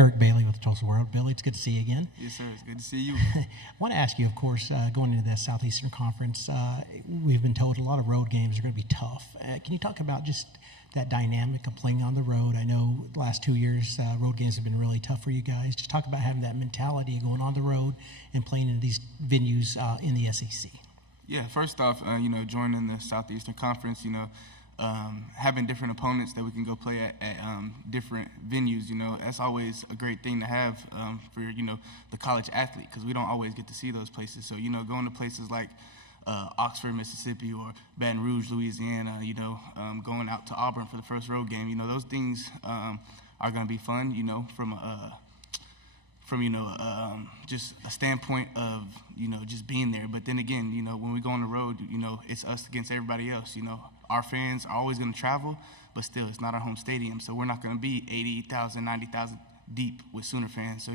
Eric Bailey with the Tulsa World. Billy, it's good to see you again. Yes, sir. It's good to see you. I want to ask you, of course, going into the Southeastern Conference, we've been told a lot of road games are going to be tough. Can you talk about just that dynamic of playing on the road? I know the last 2 years, road games have been really tough for you guys. Just talk about having that mentality going on the road and playing in these venues in the SEC. Yeah, first off, joining the Southeastern Conference, having different opponents that we can go play at different venues, that's always a great thing to have for, the college athlete, because we don't always get to see those places. So, going to places like Oxford, Mississippi, or Baton Rouge, Louisiana, going out to Auburn for the first road game, those things are going to be fun, from just a standpoint of, just being there. But then again, when we go on the road, it's us against everybody else. Our fans are always going to travel, but still, it's not our home stadium. So we're not going to be 80,000, 90,000 deep with Sooner fans. So,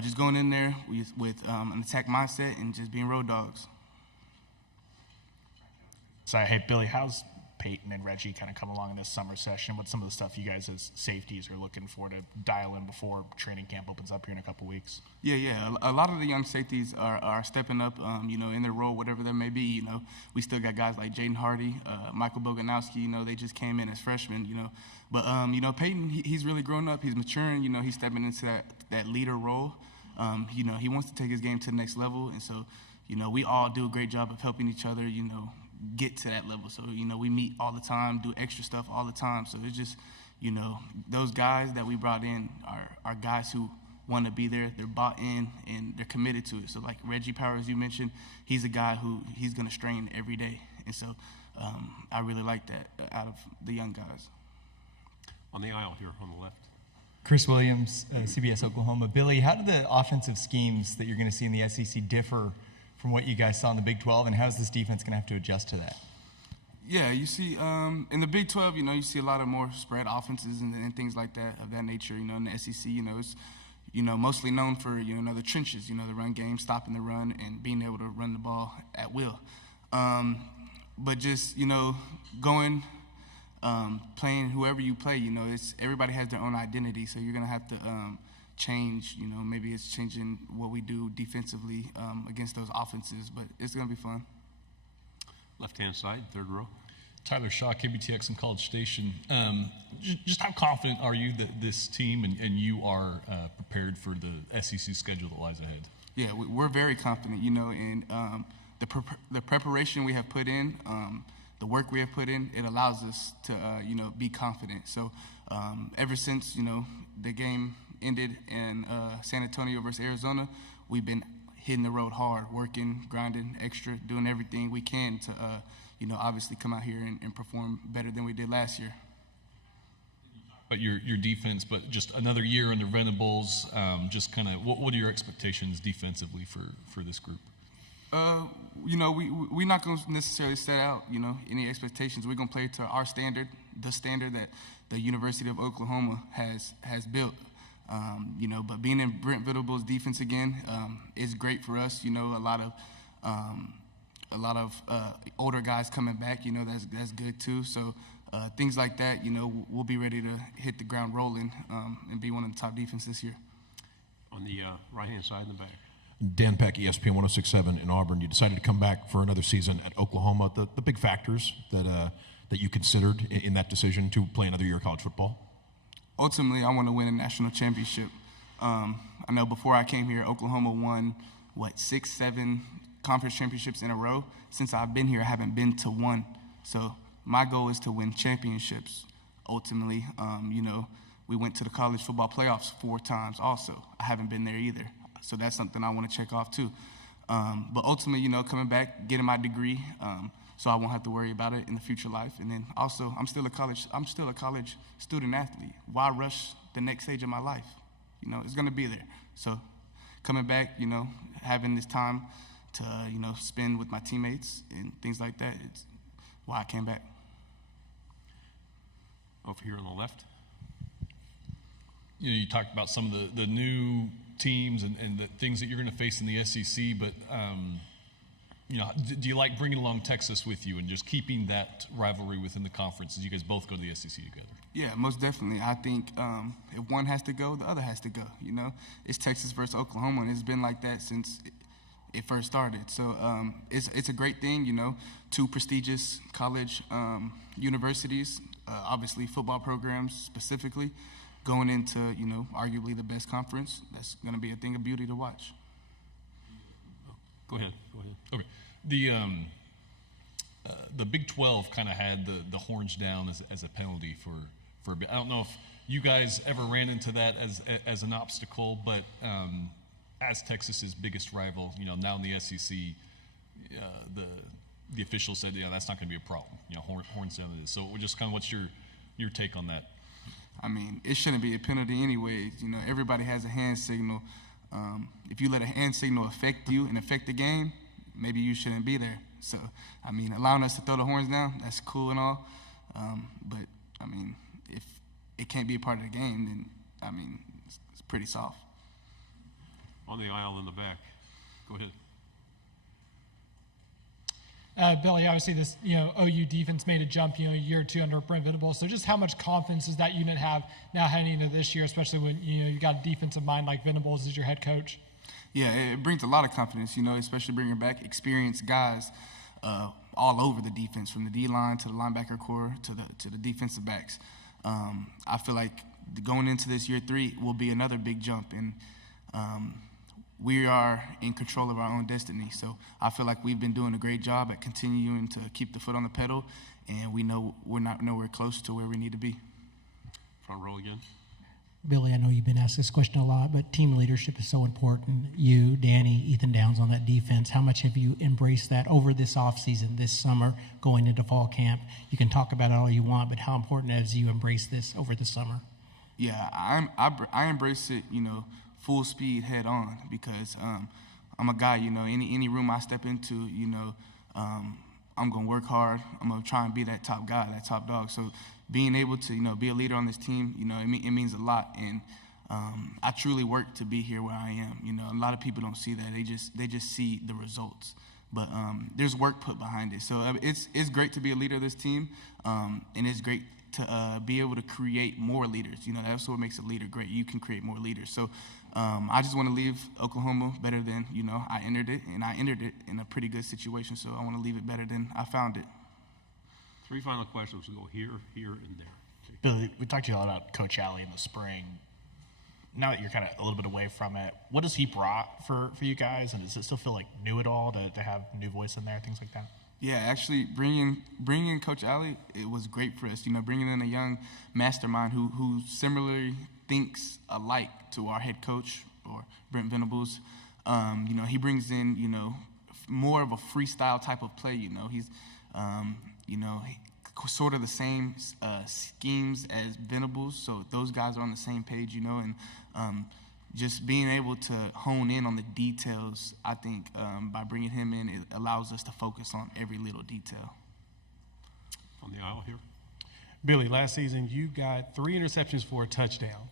just going in there with an attack mindset and just being road dogs. So, hey, Billy, how's Peyton and Reggie kind of come along in this summer session? What's some of the stuff you guys as safeties are looking for to dial in before training camp opens up here in a couple weeks? Yeah. A lot of the young safeties are stepping up, in their role, whatever that may be. We still got guys like Jaden Hardy, Michael Boganowski, they just came in as freshmen, But, Peyton, he's really grown up. He's maturing, he's stepping into that leader role. He wants to take his game to the next level. And so, we all do a great job of helping each other, get to that level. So, we meet all the time, do extra stuff all the time. So it's just, those guys that we brought in are guys who want to be there. They're bought in and they're committed to it. So like Reggie Powers, you mentioned, he's a guy who he's going to strain every day. And so I really like that out of the young guys. On the aisle here on the left. Chris Williams, CBS Oklahoma. Billy, how do the offensive schemes that you're going to see in the SEC differ from what you guys saw in the Big 12, and how's this defense going to have to adjust to that? Yeah, you see, in the Big 12, you see a lot of more spread offenses and things like that of that nature. In the SEC, it's, mostly known for, the trenches, the run game, stopping the run, and being able to run the ball at will. But just, going, playing whoever you play, it's everybody has their own identity, so you're going to have to change, maybe it's changing what we do defensively against those offenses, but it's going to be fun. Left-hand side, third row. Tyler Shaw, KBTX and College Station. Just how confident are you that this team and you are prepared for the SEC schedule that lies ahead? Yeah, we're very confident, in the preparation we have put in, the work we have put in, it allows us to, be confident. So ever since, the game ended in San Antonio versus Arizona, we've been hitting the road hard, working, grinding, extra, doing everything we can to, obviously come out here and perform better than we did last year. But your defense, but just another year under Venables, just kind of what are your expectations defensively for this group? We're not going to necessarily set out, any expectations. We're going to play to our standard, the standard that the University of Oklahoma has built. But being in Brent Venables' defense again is great for us. A lot of older guys coming back. That's good too. So things like that. We'll be ready to hit the ground rolling and be one of the top defenses this year. On the right-hand side in the back. Dan Peck, ESPN 106.7 in Auburn. You decided to come back for another season at Oklahoma. The big factors that you considered in that decision to play another year of college football? Ultimately, I want to win a national championship. I know before I came here, Oklahoma won, 6, 7 conference championships in a row. Since I've been here, I haven't been to one. So my goal is to win championships. Ultimately, we went to the college football playoffs 4 times also. I haven't been there either. So that's something I want to check off too. But ultimately, coming back, getting my degree, so I won't have to worry about it in the future life. And then also, I'm still a college student athlete. Why rush the next stage of my life? It's going to be there. So coming back, having this time to, spend with my teammates and things like that, it's why I came back. Over here on the left. You talked about some of the new teams and the things that you're going to face in the SEC, but do you like bringing along Texas with you and just keeping that rivalry within the conference as you guys both go to the SEC together? Yeah, most definitely. I think if one has to go, the other has to go. It's Texas versus Oklahoma, and it's been like that since it first started. So it's a great thing. Two prestigious college universities, obviously football programs specifically, going into arguably the best conference. That's going to be a thing of beauty to watch. Go ahead. Okay. The Big 12 kind of had the horns down as a penalty for a bit. I don't know if you guys ever ran into that as an obstacle, but as Texas's biggest rival, now in the SEC, the officials said, that's not going to be a problem. Horns down it is. So just kind of what's your take on that? I mean, it shouldn't be a penalty anyways. Everybody has a hand signal. If you let a hand signal affect you and affect the game, maybe you shouldn't be there. So, I mean, allowing us to throw the horns down, that's cool and all. But, I mean, if it can't be a part of the game, then, I mean, it's pretty soft. On the aisle in the back. Go ahead. Billy, obviously this, OU defense made a jump, a year or two under Brent Venables. So just how much confidence does that unit have now heading into this year, especially when, you got a defensive mind like Venables as your head coach? Yeah, it brings a lot of confidence, especially bringing back experienced guys all over the defense, from the D-line to the linebacker core to the defensive backs. I feel like going into this year 3 will be another big jump, and we are in control of our own destiny. So I feel like we've been doing a great job at continuing to keep the foot on the pedal, and we know we're not nowhere close to where we need to be. Front row again. Billy, I know you've been asked this question a lot, but team leadership is so important. You, Danny, Ethan Downs on that defense. How much have you embraced that over this offseason, this summer, going into fall camp? You can talk about it all you want, but how important has you embraced this over the summer? Yeah, I embrace it, full speed head on, because I'm a guy, any room I step into, I'm going to work hard. I'm going to try and be that top guy, that top dog. So being able to, be a leader on this team, it means a lot. And I truly work to be here where I am. A lot of people don't see that. They just see the results. But there's work put behind it. So it's great to be a leader of this team, and it's great to be able to create more leaders. That's what makes a leader great. You can create more leaders. So I just want to leave Oklahoma better than, I entered it, and I entered it in a pretty good situation. So I want to leave it better than I found it. 3 final questions. We'll go here, and there. Okay. Billy, we talked to you a lot about Coach Alley in the spring. Now that you're kind of a little bit away from it, what has he brought for you guys? And does it still feel like new at all to have new voice in there, things like that? Yeah, actually, bringing Coach Alley, it was great for us. Bringing in a young mastermind who similarly thinks alike to our head coach, or Brent Venables. He brings in, more of a freestyle type of play. He's, sort of the same schemes as Venables, so those guys are on the same page, and just being able to hone in on the details, I think by bringing him in, it allows us to focus on every little detail. On the aisle here. Billy, last season you got 3 interceptions for a touchdown.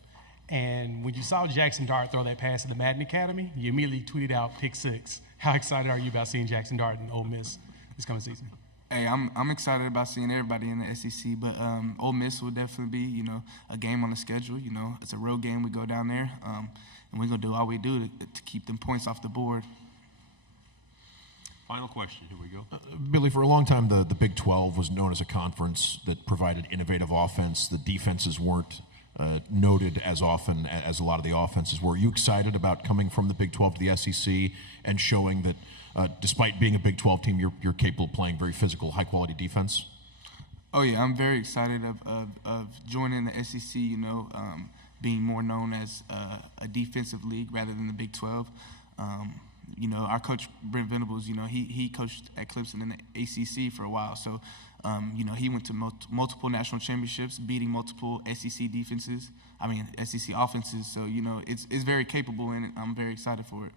And when you saw Jackson Dart throw that pass at the Madden Academy, you immediately tweeted out pick 6. How excited are you about seeing Jackson Dart in Ole Miss this coming season? Hey, I'm excited about seeing everybody in the SEC, but Ole Miss will definitely be, a game on the schedule. It's a road game. We go down there, and we're going to do all we do to keep them points off the board. Final question. Here we go. Billy, for a long time, the Big 12 was known as a conference that provided innovative offense. The defenses weren't noted as often as a lot of the offenses were. Are you excited about coming from the Big 12 to the SEC and showing that despite being a Big 12 team, you're capable of playing very physical, high-quality defense? Oh, yeah, I'm very excited of joining the SEC, being more known as a defensive league rather than the Big 12. Our coach, Brent Venables, he coached at Clemson in the ACC for a while. So, he went to multiple national championships, beating multiple SEC offenses. So, it's very capable, and I'm very excited for it.